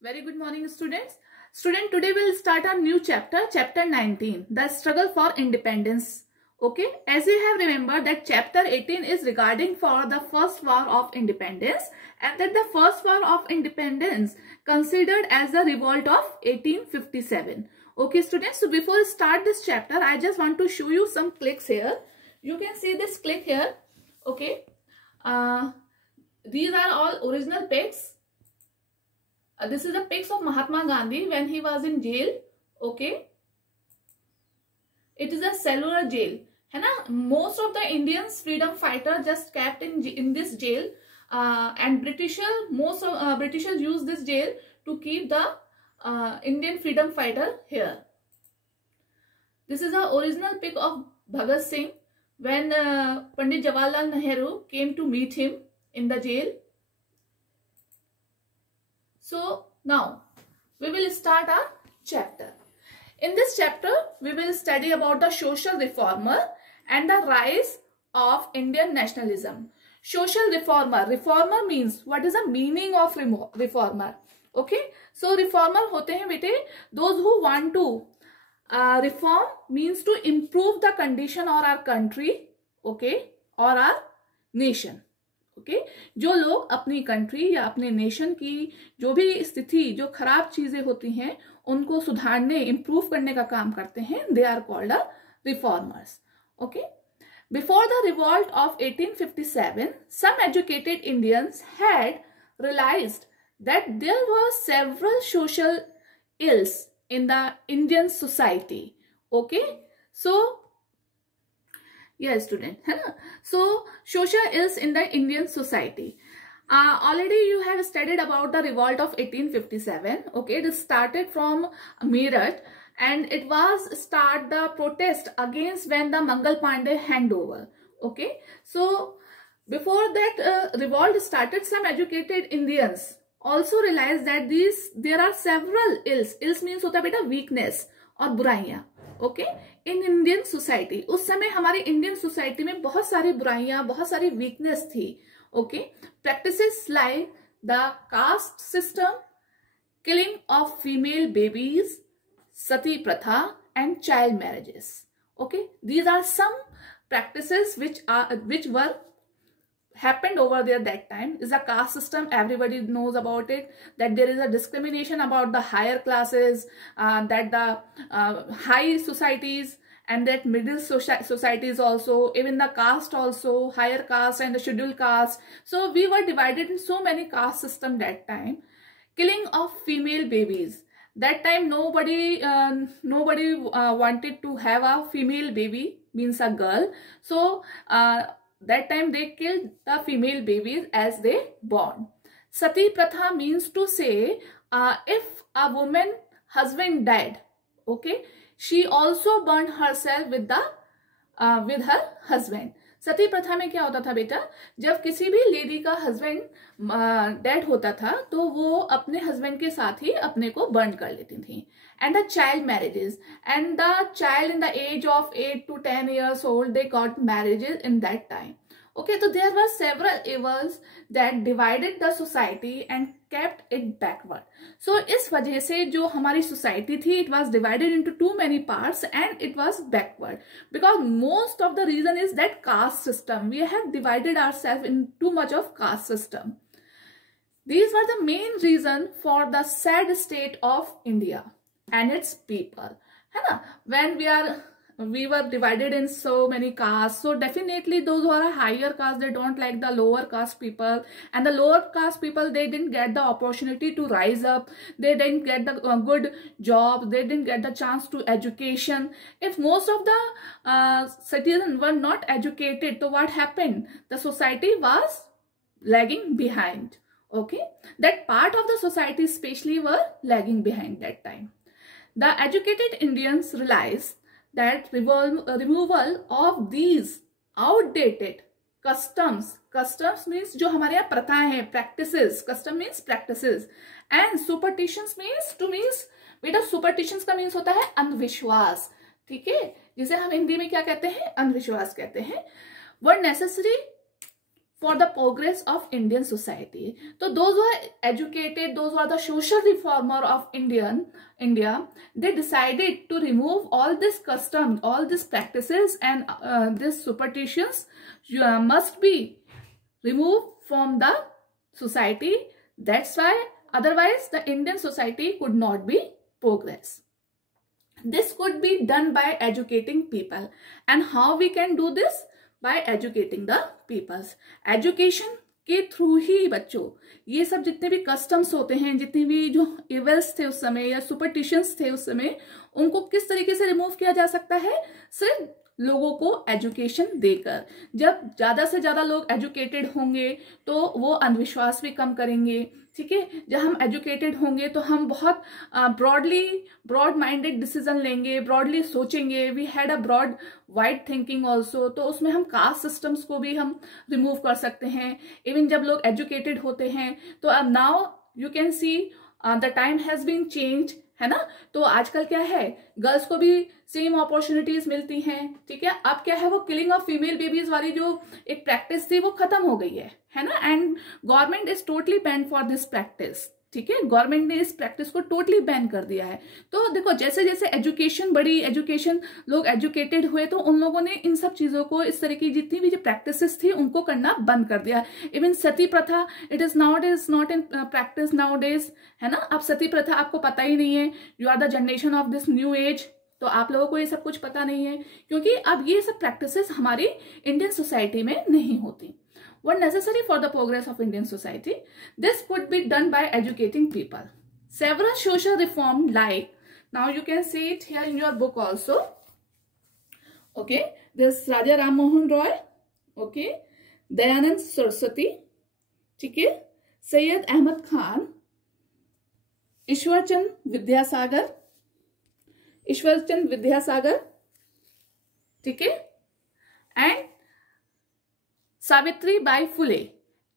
Very good morning, students. Today we'll start our new chapter, chapter 19, the struggle for independence. Okay, as you have remembered that chapter 18 is regarding for the first war of independence, and that the first war of independence considered as the revolt of 1857. Okay, students, so before we start this chapter, I just want to show you some clicks here. You can see this click here. Okay, these are all original pics. This is the pics of Mahatma Gandhi when he was in jail. Okay, it is a cellular jail, है ना? Most of the Indians freedom fighter just kept in this jail, and Britishers use this jail to keep the Indian freedom fighter here. This is the original pic of Bhagat Singh when Pandit Jawaharlal Nehru came to meet him in the jail. So now we will start our chapter. In this chapter, we will study about the social reformer and the rise of Indian nationalism. Social reformer. Reformer means, what is the meaning of reformer? Okay, so reformer होते हैं बेटे, those who want to reform means to improve the condition of our country, okay, or our nation. Okay जो लोग अपनी country या अपने nation की जो भी स्थिति, जो खराब चीजें होती हैं, उनको सुधारने, इम्प्रूव करने का काम करते हैं, they are called a reformers. Okay, before the revolt of 1857 some educated Indians had realised that there were several social ills in the Indian society. Okay, so yes student, है ना? So social ills in the Indian society. Already you have studied about the revolt of 1857. Okay, it started from Meerut and it was the protest against when the Mangal Pandey handover. Okay, so before that revolt started, some educated Indians also realized that there are several ills. Ills means होता है बेटा weakness और बुराइयां. Okay, in Indian society, उस समय हमारी Indian society में बहुत सारी बुराइयां, बहुत सारी वीकनेस थी. Okay, practices like the caste system, killing of female babies, sati pratha and child marriages. Okay, these are some practices which were happened over there that time. Is a caste system, everybody knows about it, that there is a discrimination about the higher classes, that the high societies and that middle societies also, even the caste also, higher caste and the scheduled caste. So we were divided in so many caste system that time. Killing of female babies. That time nobody wanted to have a female baby, means a girl. So that time they killed the female babies as they born. Sati Pratha means to say, if a woman husband died, okay, she also burned herself with her husband. सती प्रथा में क्या होता था बेटा, जब किसी भी lady का हस्बैंड डेड होता था तो वो अपने हस्बैंड के साथ ही अपने को बर्न कर लेती थी. And the child marriages, and the child in the age of 8 to 10 years old, they got marriages in that time. Okay, so there were several evils that divided the society and kept it backward. So इस वजह से जो हमारी society थी, it was divided into too many parts and it was backward. Because most of the reason is that caste system. We have divided ourselves in too much of caste system. These were the main reason for the sad state of India and its people. है ना? When we were divided in so many castes, so definitely those who are higher caste, they don't like the lower caste people, and the lower caste people, they didn't get the opportunity to rise up, they didn't get the good job, they didn't get the chance to education. If most of the citizens were not educated, so what happened? The society was lagging behind. Okay, that part of the society especially were lagging behind that time. The educated Indians realized that removal of these outdated customs means जो हमारे यहाँ प्रथाएं हैं, practices, custom means practices, and superstitions means बेटा superstitions का means होता है अंधविश्वास. ठीक है, जिसे हम हिंदी में क्या कहते हैं, अंधविश्वास कहते हैं. were necessary for the progress of Indian society. So those who are educated, those who are the social reformer of India, they decided to remove all this customs, all these practices, and these superstitions must be removed from the society. That's why otherwise the Indian society could not be progress. This could be done by educating people. And how we can do this? By educating the peoples. Education के through ही बच्चों ये सब जितने भी customs होते हैं, जितने भी जो इवेल्स थे उस समय या सुपरस्टिशंस थे उस समय, उनको किस तरीके से रिमूव किया जा सकता है? सिर्फ लोगों को एजुकेशन देकर। जब ज्यादा से ज्यादा लोग एजुकेटेड होंगे तो वो अंधविश्वास भी कम करेंगे, ठीक है। जब हम एजुकेटेड होंगे तो हम बहुत ब्रॉड माइंडेड डिसीजन लेंगे, ब्रॉडली सोचेंगे। We had a broad wide thinking also. तो उसमें हम कास्ट सिस्टम्स को भी हम रिमूव कर सकते हैं। इवन जब लोग एजुकेटेड होते हैं तो अब now you can see the time has been change, है ना। तो आजकल क्या है, गर्ल्स को भी सेम अपॉर्चुनिटीज मिलती हैं, ठीक है। अब क्या है, वो किलिंग ऑफ फीमेल बेबीज वाली जो एक प्रैक्टिस थी वो खत्म हो गई है ना। And government is totally ban for this practice, ठीक है। गवर्नमेंट ने इस प्रैक्टिस को टोटली बैन कर दिया है। तो देखो जैसे जैसे एजुकेशन बढ़ी, लोग एजुकेटेड हुए, तो उन लोगों ने इन सब चीजों को, इस तरह की जितनी भी जो प्रैक्टिसेस थी उनको करना बंद कर दिया। इवन सती प्रथा, it is not in practice now days, है ना। अब सती प्रथा आपको पता ही नहीं है। You are the generation of this new age, तो आप लोगों को ये सब कुछ पता नहीं है, क्योंकि अब ये सब प्रैक्टिसेस हमारी इंडियन सोसाइटी में नहीं होती। What necessary for the progress of Indian society? This could be done by educating people. Several social reform like, now you can see it here in your book also. Okay, this Raja Ram Mohan Roy, okay, Dayanand Saraswati, ठीक है, Syed Ahmad Khan, Ishwarchand Vidyasagar, ठीक है, and Savitribai Phule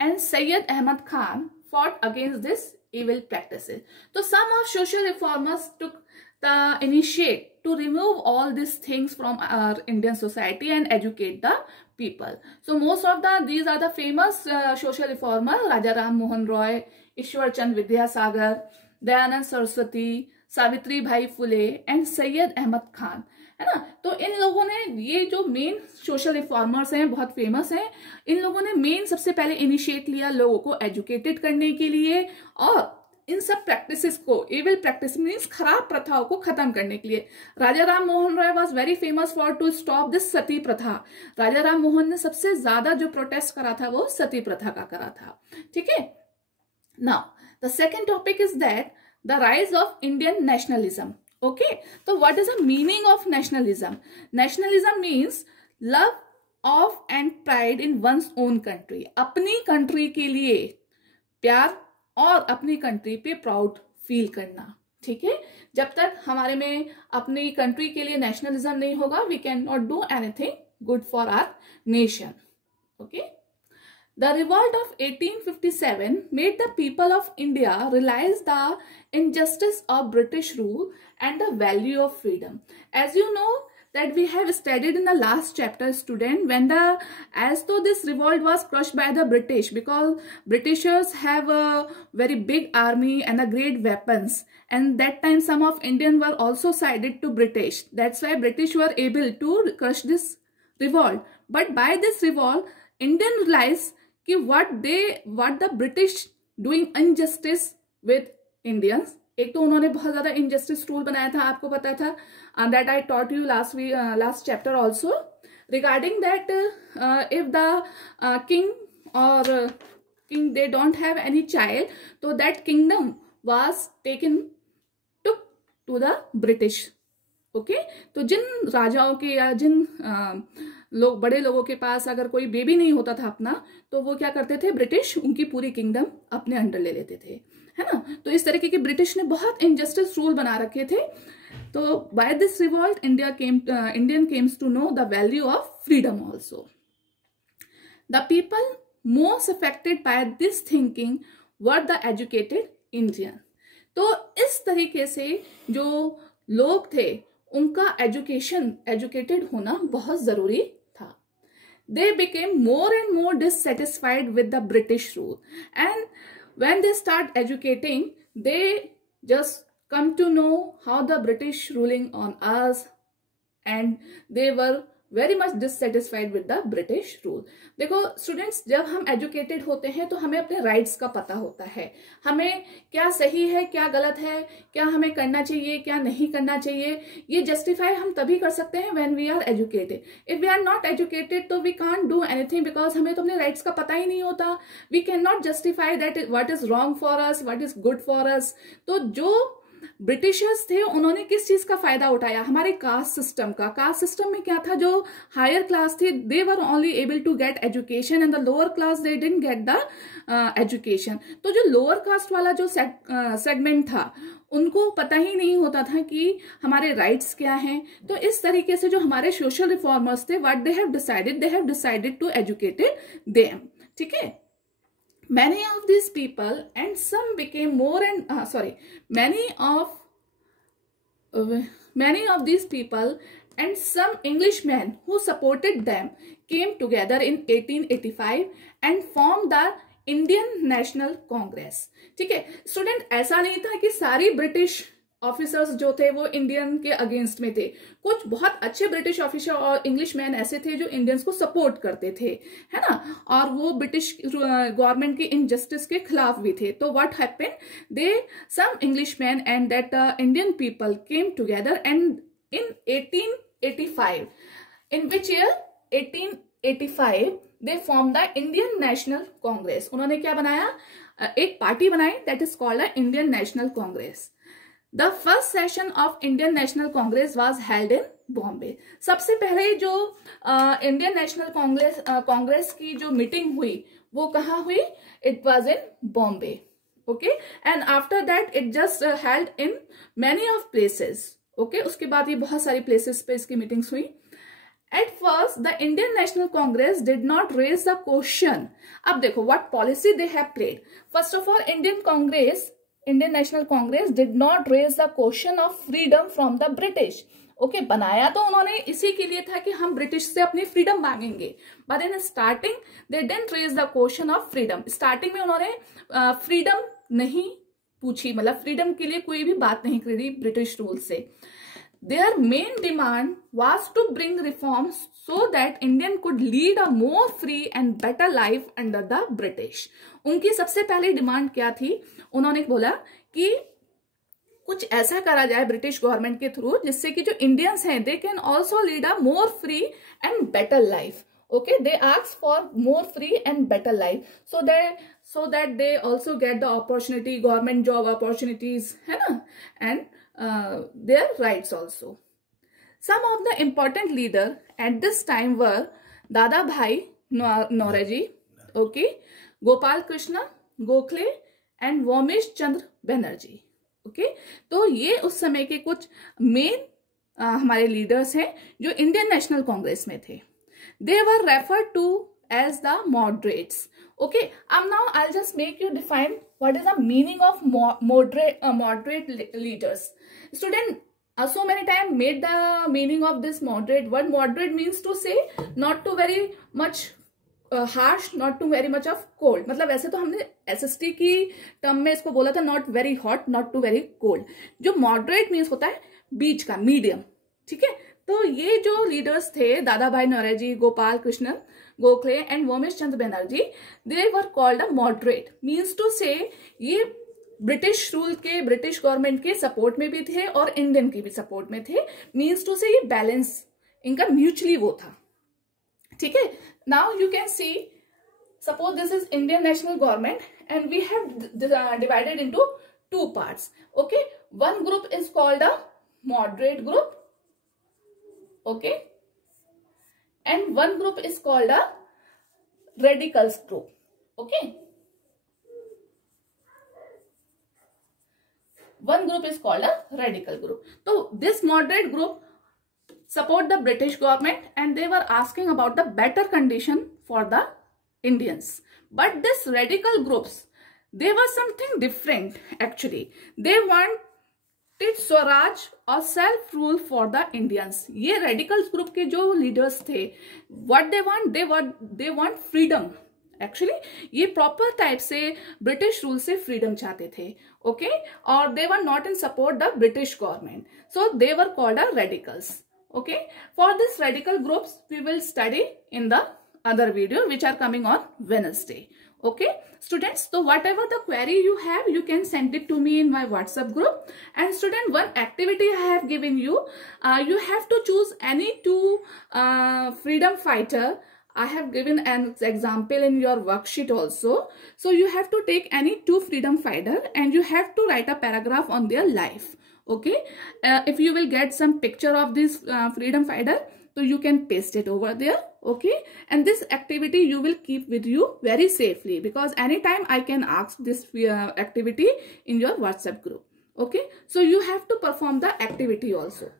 and Syed Ahmad Khan fought against this evil practices. So some of social reformers took the initiative to remove all these things from our Indian society and educate the people. So most of these are the famous social reformers: Raja Ram Mohan Roy, Ishwarchand Vidyasagar, Dayanand Saraswati, Savitribai Phule and Syed Ahmad Khan, है ना। तो इन लोगों ने, ये जो main social reformers हैं, बहुत famous हैं, इन लोगों ने मेन सबसे पहले इनिशिएट लिया लोगों को एजुकेटेड करने के लिए, और इन सब प्रैक्टिसेस को, एविल प्रैक्टिस मीन्स खराब प्रथाओं को खत्म करने के लिए। Raja Ram Mohan Roy was very famous for to stop this sati pratha. Raja Ram Mohan ने सबसे ज्यादा जो प्रोटेस्ट करा था वो सती प्रथा का करा था, ठीक है। Now the second topic is that the rise of Indian nationalism. Okay, so what is the meaning of nationalism? Nationalism means love of and pride in one's own country. अपनी कंट्री के लिए प्यार और अपनी कंट्री पे proud feel करना, ठीक है। जब तक हमारे में अपनी कंट्री के लिए नेशनलिज्म नहीं होगा, we cannot do anything good for our nation. Okay. The revolt of 1857 made the people of India realize the injustice of British rule and the value of freedom. As you know that we have studied in the last chapter, student, when as though this revolt was crushed by the British, because Britishers have a very big army and a great weapons, and that time some of Indians were also sided to British. That's why British were able to crush this revolt. But by this revolt, Indians realized कि what the British doing injustice with Indians. एक तो उन्होंने बहुत ज्यादा injustice rule बनाया था, आपको पता था, that I taught you last chapter also, regarding that if the king they don't have any child, so that kingdom was taken to the British. Okay, तो जिन राजाओं के या जिन बड़े लोगों के पास अगर कोई बेबी नहीं होता था अपना, तो वो क्या करते थे, ब्रिटिश उनकी पूरी किंगडम अपने अंडर ले लेते थे, है ना। तो इस तरीके के ब्रिटिश ने बहुत इनजस्टिस रूल बना रखे थे। तो by this revolt Indian came to know the value of freedom also. The people most affected by this thinking were the educated Indian. तो इस तरीके से जो लोग थे उनका एजुकेटेड होना बहुत जरूरी था। they became more and more dissatisfied with the British rule. And when they start educating, they just come to know how the British ruling on us, and they were very much dissatisfied with the British rule. देखो students, जब हम educated होते हैं तो हमें अपने rights का पता होता है, हमें क्या सही है क्या गलत है, क्या हमें करना चाहिए क्या नहीं करना चाहिए. ये जस्टिफाई हम तभी कर सकते हैं when we are educated. If we are not educated तो we can't do anything, because हमें तो अपने राइट्स का पता ही नहीं होता. We can not justify that what is wrong for us, what is good for us. तो जो ब्रिटिशर्स थे उन्होंने किस चीज का फायदा उठाया, हमारे कास्ट सिस्टम का. कास्ट सिस्टम में क्या था, जो हायर क्लास थे they were only able to get education and the lower class they didn't get the education. तो जो लोअर कास्ट वाला जो सेगमेंट था उनको पता ही नहीं होता था कि हमारे राइट्स क्या हैं. तो इस तरीके से जो हमारे सोशल रिफॉर्मर्स थे, what they have decided to educated them. ठीक है. Many of these people and some became more and many of these people and some Englishmen who supported them came together in 1885 and formed the Indian National Congress. ठीक है student, ऐसा नहीं था कि सारी British officers जो थे वो इंडियन के अगेंस्ट में थे. कुछ बहुत अच्छे ब्रिटिश ऑफिसर और इंग्लिश मैन ऐसे थे जो इंडियंस को सपोर्ट करते थे, है ना, और वो ब्रिटिश गवर्नमेंट की इनजस्टिस के खिलाफ भी थे. तो what happened, they some English man and that Indian people came together and in 1885, in which year 1885 they form the Indian National Congress. उन्होंने क्या बनाया, एक पार्टी बनाई, that is called the Indian National Congress. The first session of Indian National Congress was held in Bombay. सबसे पहले जो Indian National Congress की जो मीटिंग हुई वो कहाँ हुई, it was in Bombay. Okay, and after that it just held in many of places. Okay, उसके बाद ये बहुत सारी प्लेसेस पे इसकी मीटिंग्स हुई. At first, the Indian National Congress did not raise the question. अब देखो what policy they have played. First of all, Indian National Congress did not raise the question of freedom from the British. Okay, बनाया तो उन्होंने इसी के लिए था कि हम ब्रिटिश से अपनी फ्रीडम मांगेंगे, but in starting they didn't raise the question of freedom. Starting में उन्होंने फ्रीडम नहीं पूछी, मतलब फ्रीडम के लिए कोई भी बात नहीं करी ब्रिटिश रूल से. Their main demand was to bring reforms so that Indian could lead a more free and better life under the British. उनकी सबसे पहली डिमांड क्या थी, उन्होंने बोला कि कुछ ऐसा करा जाए ब्रिटिश गवर्नमेंट के थ्रू जिससे कि जो इंडियंस हैं they can also lead a more free and better life. Okay, they ask for more free and better life so that they also get the opportunity, government job opportunities, है ना, and their rights also. Some of the important leader at this time were Dada Bhai Naoroji, okay, Gopal Krishna Gokhale and Vomish Chandra Banerjee. Okay, तो ये उस समय के कुछ main हमारे leaders हैं जो इंडियन नेशनल कांग्रेस में थे. They were referred to as the moderates. Okay, now I'll just make you define what is the meaning of moderate leaders. Student, so many times made the meaning of this moderate word. Moderate means to say not too very much harsh, not too very much of cold. मतलब वैसे तो हमने SST की term में इसको बोला था not very hot, not too very cold. जो moderate means होता है बीच का, मीडियम. ठीक है, तो ये जो लीडर्स थे Dadabhai Naoroji, Gopal Krishna Gokhale and Womesh Chandra Banerjee, they were called a moderate. Means to say ये ब्रिटिश रूल के, ब्रिटिश गवर्नमेंट के सपोर्ट में भी थे और इंडियन की भी सपोर्ट में थे. मीन्स टू से ये बैलेंस इनका म्यूचुअली वो था. ठीक है, now you can see, suppose this is Indian national government and we have divided into two parts. Okay, one group is called a moderate group. Okay, and one group is called a radicals group. Okay, one group is called a radical group. So this moderate group support the British government and they were asking about the better condition for the Indians. But this radical groups, they were something different actually. They want state swaraj और self rule for the Indians. ये radicals group के जो leaders थे, what they want freedom. Actually ये proper type से British rule से freedom चाहते थे, ओके, और they were not in support the British government, so they were called a radicals, okay. For this radical groups we will study in the other video which are coming on Wednesday. Okay students, so whatever the query you have, you can send it to me in my WhatsApp group. And student, one activity I have given you, you have to choose any two freedom fighter. I have given an example in your worksheet also. So you have to take any two freedom fighter and you have to write a paragraph on their life. Okay, if you will get some picture of this freedom fighter, so you can paste it over there, okay. And this activity you will keep with you very safely, because anytime I can ask this activity in your WhatsApp group, okay. So you have to perform the activity also.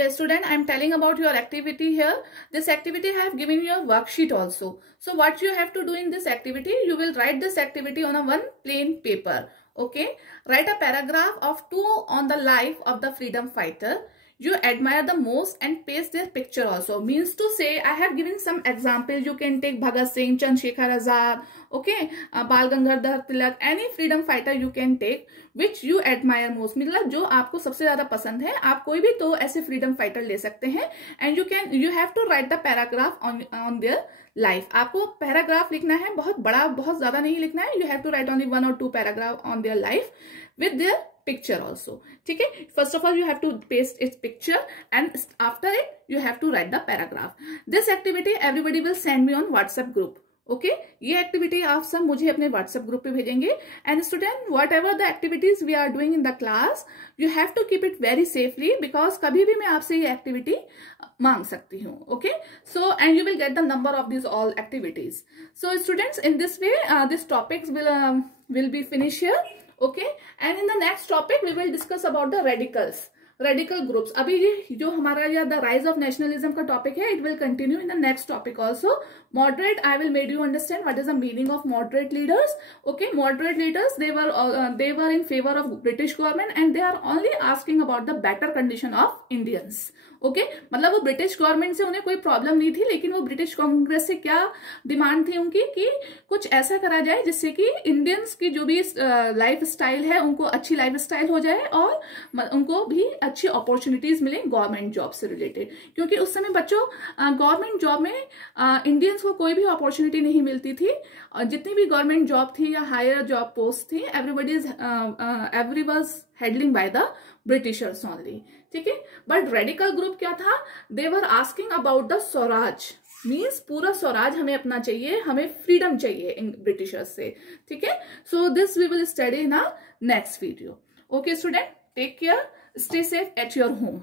Yes student, I am telling about your activity here. This activity I have given you a worksheet also. So what you have to do in this activity, you will write this activity on a one plain paper, okay. Write a paragraph of 2 on the life of the freedom fighter you admire the most and paste their picture also. Means to say, I have given some example. You can take Bhagat Singh, Chandrasekhar Azad, okay, Bal Gangadhar Tilak, any freedom fighter you can take which you admire most. मतलब जो आपको सबसे ज्यादा पसंद है, आप कोई भी तो ऐसे freedom fighter ले सकते हैं. And you have to write the paragraph on their life. आपको paragraph लिखना है, बहुत बड़ा, बहुत ज्यादा नहीं लिखना है. You have to write only 1 or 2 paragraph on their life with their picture also. ठीक है, first of all you have to paste its picture and after it you have to write the paragraph. This activity everybody will send me on WhatsApp group. Okay ये activity आप सब मुझे अपने WhatsApp group पे भेजेंगे. And student, whatever the activities we are doing in the class, you have to keep it very safely, because कभी भी मैं आपसे ये एक्टिविटी मांग सकती हूँ. Okay, so and you will get the number of this all activities. So students, in this way this topics will be finished here. Okay, and in the next topic we will discuss about the radical groups. अभी ये जो हमारा ये the rise of nationalism का topic है, it will continue in the next topic also. Moderate, I will make you understand what is the meaning of moderate leaders. Okay, moderate leaders, they were in favor of British government and they are only asking about the better condition of Indians. Okay, मतलब वो British government से उन्हें कोई problem नहीं थी, लेकिन वो British Congress से क्या डिमांड थी उनकी कि कुछ ऐसा करा जाए जिससे कि इंडियंस की जो भी लाइफ स्टाइल है उनको अच्छी लाइफ स्टाइल हो जाए और उनको भी अच्छी अपॉर्चुनिटीज मिले गवर्नमेंट जॉब से रिलेटेड. क्योंकि उस समय बच्चों गवर्नमेंट जॉब में इंडियंस को कोई भी अपॉर्चुनिटी नहीं मिलती थी. जितनी भी गवर्नमेंट जॉब थी या हायर जॉब पोस्ट थी, every was handling by the Britishers only. ठीक है, बट रेडिकल ग्रुप क्या था, they were asking about the swaraj. Means पूरा स्वराज हमें अपना चाहिए, हमें फ्रीडम चाहिए इन ब्रिटिशर्स से. ठीक है, so this we will study in our next video. Okay student, take care, stay safe at your home.